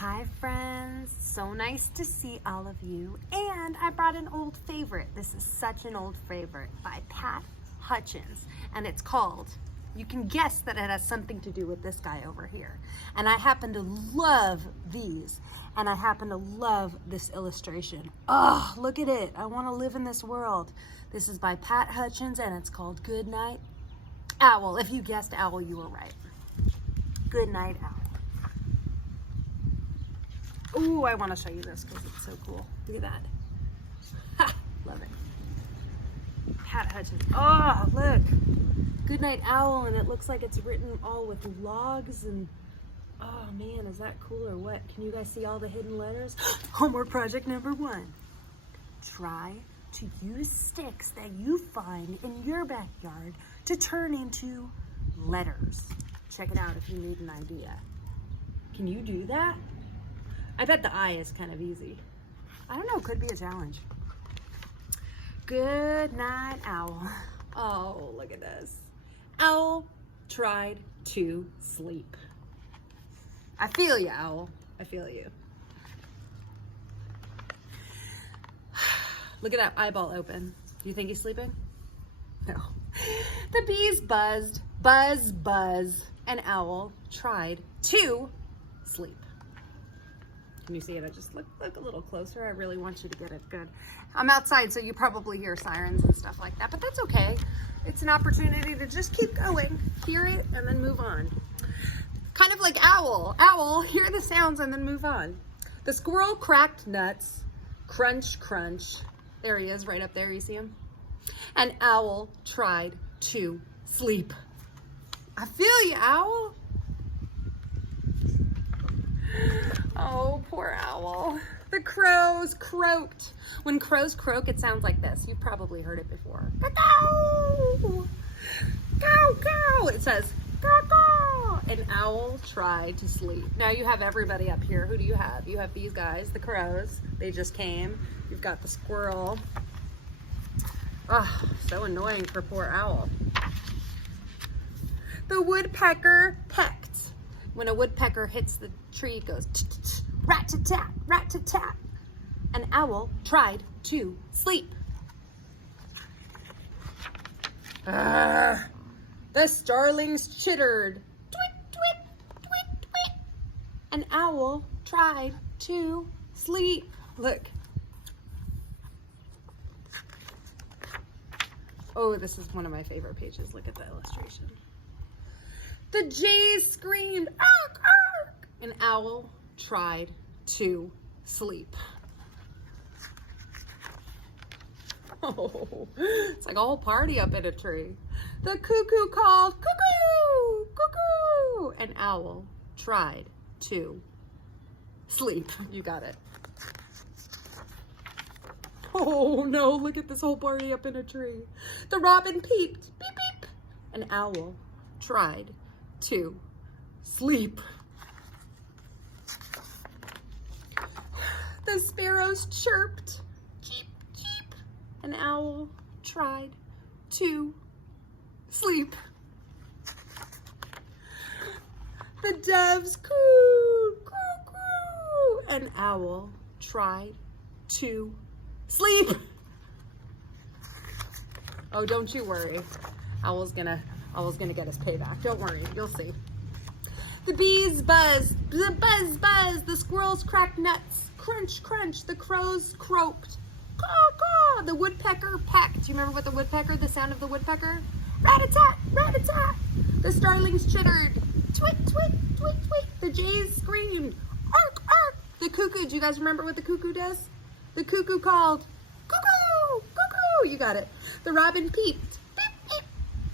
Hi friends, so nice to see all of you. And I brought an old favorite. This is such an old favorite by Hutchinson, and it's called, you can guess that it has something to do with this guy over here. And I happen to love these, and I happen to love this illustration. Oh, look at it. I want to live in this world. This is by Hutchinson, and it's called Good Night Owl. If you guessed owl, you were right. Good Night Owl. Ooh, I want to show you this because it's so cool. Look at that. Ha! Love it. Hutchinson. Oh, look. Good Night Owl, and it looks like it's written all with logs and, oh man, is that cool or what? Can you guys see all the hidden letters? Homework project number 1. Try to use sticks that you find in your backyard to turn into letters. Check it out if you need an idea. Can you do that? I bet the I is kind of easy. I don't know, could be a challenge. Good Night Owl. Oh, look at this. Owl tried to sleep. I feel you, Owl. I feel you. Look at that eyeball open. Do you think he's sleeping? No. The bees buzzed, buzz, buzz, and Owl tried to sleep. Can you see it? I just look a little closer. I really want you to get it good. I'm outside, so you probably hear sirens and stuff like that, but that's okay. It's an opportunity to just keep going, hear it, and then move on. Kind of like Owl. Owl, hear the sounds and then move on. The squirrel cracked nuts, crunch, crunch. There he is, right up there, you see him? And Owl tried to sleep. I feel you, Owl. Oh, poor Owl. The crows croaked. When crows croak, it sounds like this. You've probably heard it before. Caw-caw! Caw-caw! It says, caw-caw! An owl tried to sleep. Now you have everybody up here. Who do you have? You have these guys, the crows. They just came. You've got the squirrel. Oh, so annoying for poor Owl. The woodpecker pecked. When a woodpecker hits the tree, it goes rat-tat-tat, rat-tat-tat. An owl tried to sleep. The starlings chittered. Tweet, tweet, tweet, tweet. An owl tried to sleep. Look. Oh, this is one of my favorite pages. Look at the illustration. The jays screamed, ark, ark. An owl tried to sleep. Oh, it's like a whole party up in a tree. The cuckoo called, cuckoo, cuckoo. An owl tried to sleep. You got it. Oh no, look at this whole party up in a tree. The robin peeped, beep, beep. An owl tried to sleep. The sparrows chirped, cheep, cheep. An owl tried to sleep. The doves cooed, coo, coo. An owl tried to sleep. Oh, don't you worry. Owl's gonna get his payback. Don't worry, you'll see. The bees buzzed, buzz, buzz. The squirrels cracked nuts, crunch, crunch. The crows croaked, caw, caw. The woodpecker pecked. Do you remember what the sound of the woodpecker? Rat-a-tat, rat-a-tat. The starlings chittered, tweet, tweet, tweet, tweet. The jays screamed, ark, ark. The cuckoo, do you guys remember what the cuckoo does? The cuckoo called, cuckoo, cuckoo. You got it. The robin peeped, beep, beep.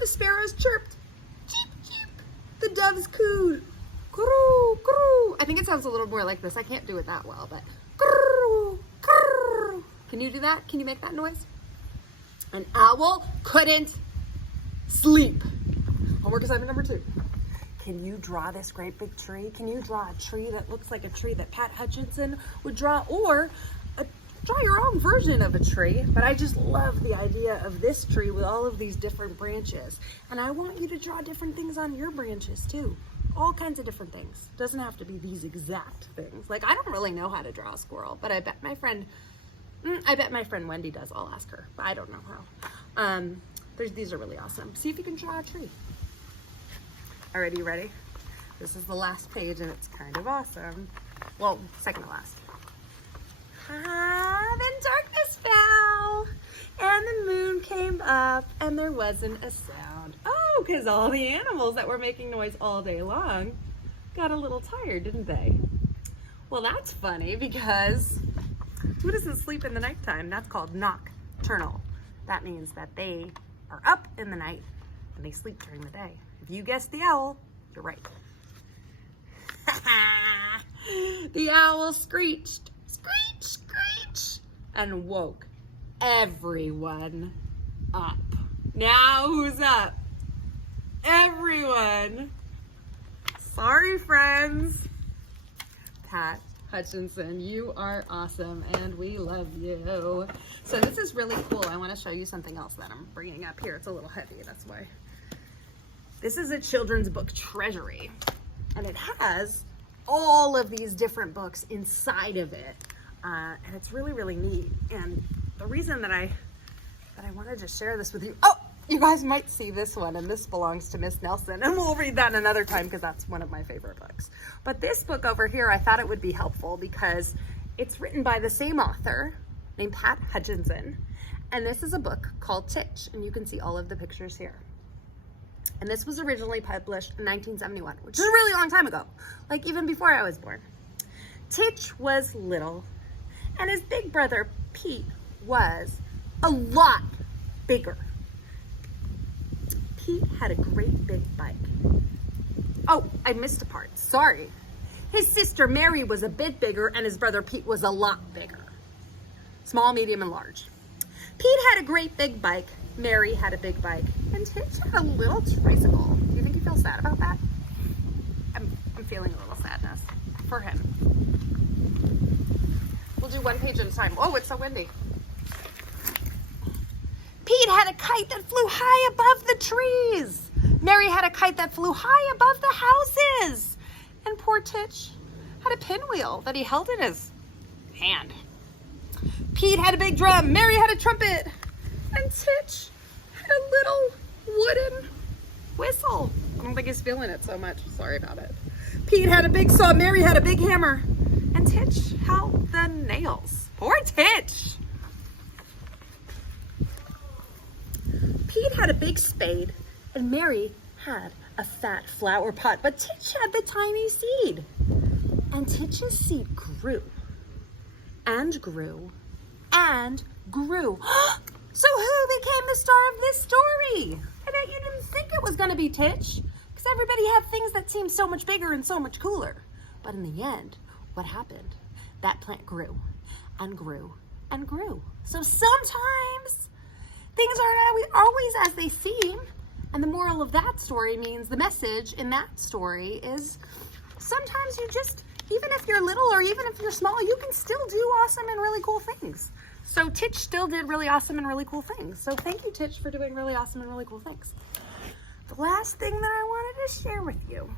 The sparrows chirped, cheep, cheep. The doves cooed, croo, croo. I think it sounds a little more like this. I can't do it that well, but croo, croo. Can you do that? Can you make that noise? An owl couldn't sleep. Homework assignment number 2. Can you draw this great big tree? Can you draw a tree that looks like a tree that Hutchinson would draw, or draw your own version of a tree? But I just love the idea of this tree with all of these different branches. And I want you to draw different things on your branches too. all kinds of different things. Doesn't have to be these exact things. Like, I don't really know how to draw a squirrel, but I bet my friend Wendy does. I'll ask her, but I don't know how. These are really awesome. See if you can draw a tree. All right, you ready? This is the last page and it's kind of awesome. Well, second to last. Then darkness fell and the moon came up and there wasn't a sound. Oh, because all the animals that were making noise all day long got a little tired, didn't they? Well, that's funny because who doesn't sleep in the nighttime? That's called nocturnal. That means that they are up in the night and they sleep during the day. If you guessed the owl, you're right. The owl screeched, screech, screech, and woke everyone up. Now who's up? Everyone. Sorry, friends. Pat Hutchinson, you are awesome and we love you. So this is really cool. I want to show you something else that I'm bringing up here. It's a little heavy, that's why. This is a children's book treasury and it has all of these different books inside of it. And it's really, really neat. And the reason that I wanted to share this with you, oh, you guys might see this one, and this belongs to Miss Nelson, and we'll read that another time because that's one of my favorite books. But this book over here, I thought it would be helpful because it's written by the same author named Pat Hutchinson, and this is a book called Titch, and you can see all of the pictures here. And this was originally published in 1971, which is a really long time ago, like even before I was born. Titch was little, and his big brother, Pete, was a lot bigger. Pete had a great big bike. Oh, I missed a part, sorry. His sister Mary was a bit bigger and his brother Pete was a lot bigger. Small, medium, and large. Pete had a great big bike, Mary had a big bike, and Titch had a little tricycle. Do you think he feels sad about that? I'm feeling a little sadness for him. We'll do one page at a time. Oh, it's so windy. Pete had a kite that flew high above the trees. Mary had a kite that flew high above the houses. And poor Titch had a pinwheel that he held in his hand. Pete had a big drum. Mary had a trumpet. And Titch had a little wooden whistle. I don't think he's feeling it so much. Sorry about it. Pete had a big saw. Mary had a big hammer. And Titch held the nails. Poor Titch. Pete had a big spade, and Mary had a fat flower pot, but Titch had the tiny seed. And Titch's seed grew, and grew, and grew. So who became the star of this story? I bet you didn't think it was gonna be Titch, because everybody had things that seemed so much bigger and so much cooler. But in the end, what happened? That plant grew, and grew, and grew. So sometimes things aren't always as they seem. And the moral of that story means the message in that story is sometimes you just, even if you're little or even if you're small, you can still do awesome and really cool things. So Titch still did really awesome and really cool things. So thank you, Titch, for doing really awesome and really cool things. The last thing that I wanted to share with you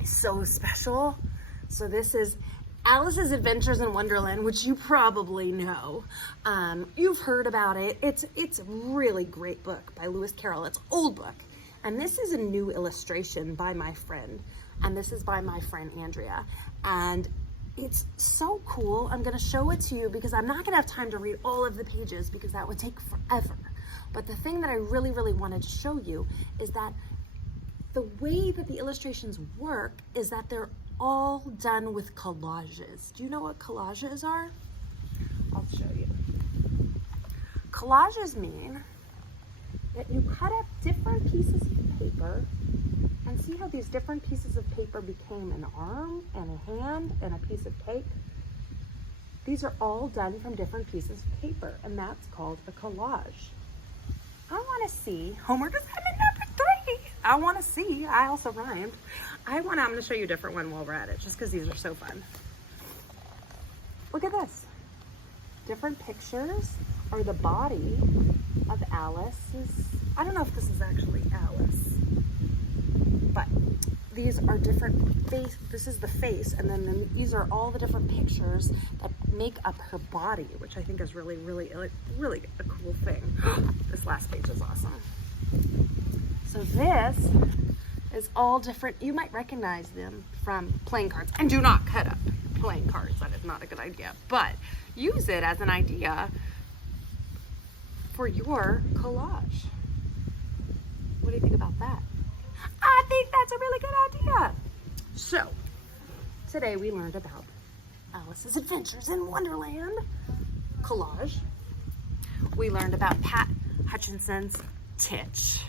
is so special. So this is Alice's Adventures in Wonderland, which you probably know. You've heard about it. It's a really great book by Lewis Carroll. It's an old book. And this is a new illustration by my friend. And this is by my friend Andrea. And it's so cool. I'm gonna show it to you because I'm not gonna have time to read all of the pages because that would take forever. But the thing that I really, really wanted to show you is that the way that the illustrations work is that they're all done with collages. Do you know what collages are? I'll show you. Collages mean that you cut up different pieces of paper and see how these different pieces of paper became an arm and a hand and a piece of cake? These are all done from different pieces of paper, and that's called a collage. I want to see homework assignment number 3. I want to see. I also rhymed. I'm going to show you a different one while we're at it, just because these are so fun. Look at this. Different pictures are the body of Alice's. I don't know if this is actually Alice, but these are different face. This is the face, and then these are all the different pictures that make up her body, which I think is really, really, really a cool thing. This last page is awesome. So this is all different. You might recognize them from playing cards, and do not cut up playing cards. That is not a good idea, but use it as an idea for your collage. What do you think about that? I think that's a really good idea. So today we learned about Alice's Adventures in Wonderland collage. We learned about Pat Hutchinson's Titch.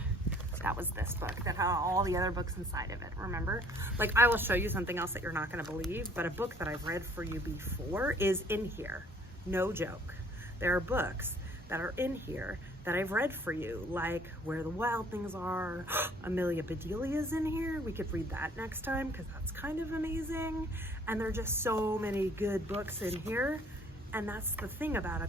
That was this book that had all the other books inside of it, remember? Like, I will show you something else that you're not gonna believe, but a book that I've read for you before is in here. No joke. There are books that are in here that I've read for you, like Where the Wild Things Are. Amelia Bedelia's in here. We could read that next time because that's kind of amazing. And there are just so many good books in here. And that's the thing about a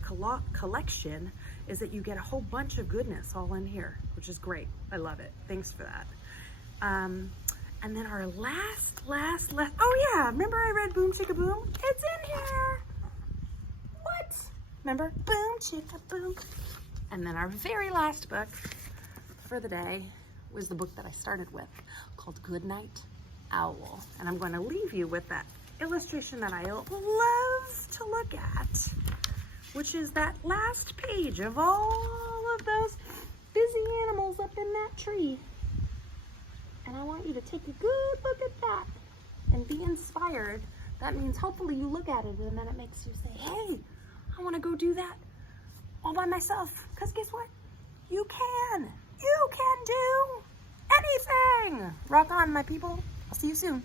collection, is that you get a whole bunch of goodness all in here, which is great. I love it. Thanks for that. And then our last, oh yeah, remember I read Boom Chicka Boom? It's in here. What? Remember? Boom Chicka Boom. And then our very last book for the day was the book that I started with, called Goodnight Owl. And I'm going to leave you with that illustration that I love to look at, which is that last page of all of those busy animals up in that tree. And I want you to take a good look at that and be inspired. That means hopefully you look at it and then it makes you say, hey, I want to go do that all by myself. Because guess what? You can. You can do anything. Rock on, my people. I'll see you soon.